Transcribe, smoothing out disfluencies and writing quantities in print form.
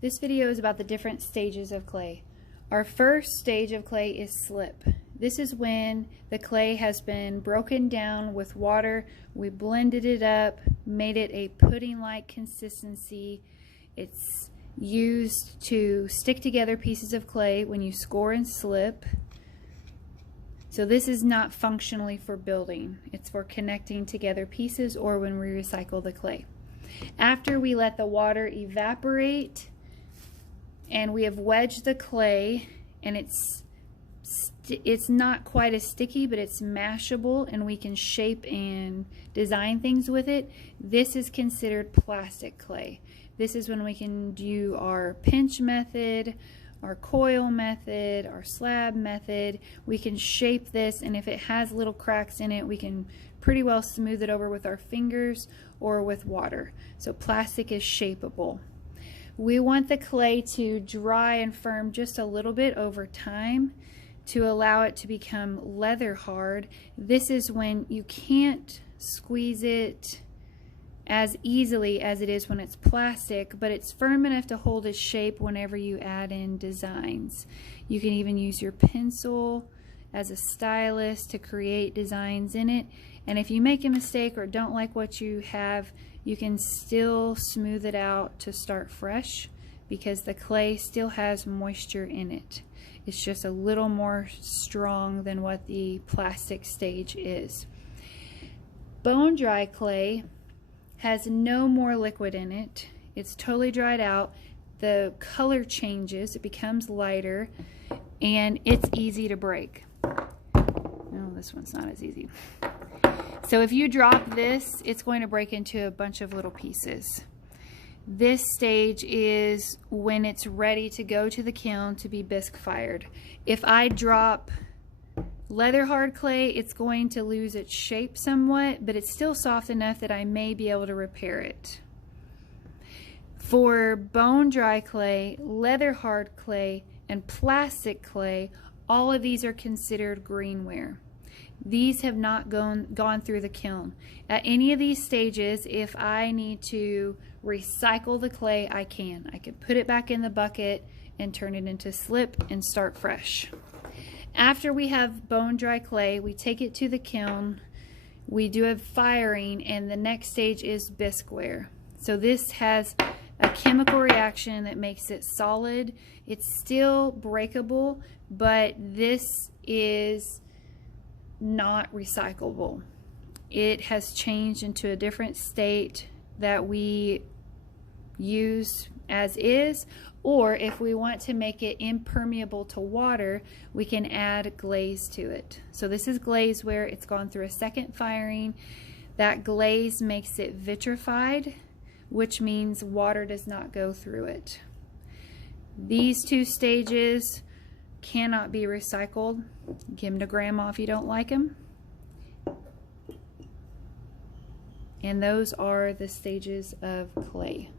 This video is about the different stages of clay. Our first stage of clay is slip. This is when the clay has been broken down with water. We blended it up, made it a pudding-like consistency. It's used to stick together pieces of clay when you score and slip. So this is not functionally for building. It's for connecting together pieces or when we recycle the clay. After we let the water evaporate and we have wedged the clay, and it's not quite as sticky, but it's mashable and we can shape and design things with it. This is considered plastic clay. This is when we can do our pinch method, our coil method, our slab method. We can shape this, and if it has little cracks in it, we can pretty well smooth it over with our fingers or with water. So plastic is shapeable. We want the clay to dry and firm just a little bit over time to allow it to become leather hard. This is when you can't squeeze it as easily as it is when it's plastic, but it's firm enough to hold its shape whenever you add in designs. You can even use your pencil as a stylus to create designs in it, and if you make a mistake or don't like what you have, you can still smooth it out to start fresh because the clay still has moisture in it. It's just a little more strong than what the plastic stage is. Bone dry clay has no more liquid in it. It's totally dried out. The color changes, it becomes lighter, and it's easy to break. No, this one's not as easy. So if you drop this, it's going to break into a bunch of little pieces. This stage is when it's ready to go to the kiln to be bisque fired. If I drop leather hard clay, it's going to lose its shape somewhat, but it's still soft enough that I may be able to repair it. For bone dry clay, leather hard clay, and plastic clay, all of these are considered greenware. These have not gone through the kiln. At any of these stages, if I need to recycle the clay, I can. I can put it back in the bucket and turn it into slip and start fresh. After we have bone dry clay, we take it to the kiln, we do a firing, and the next stage is bisqueware. So this has a chemical reaction that makes it solid. It's still breakable, but this is not recyclable. It has changed into a different state that we use as is, or if we want to make it impermeable to water, we can add glaze to it. So this is glazeware. It's gone through a second firing. That glaze makes it vitrified, which means water does not go through it. These two stages cannot be recycled. Give them to grandma if you don't like them. And those are the stages of clay.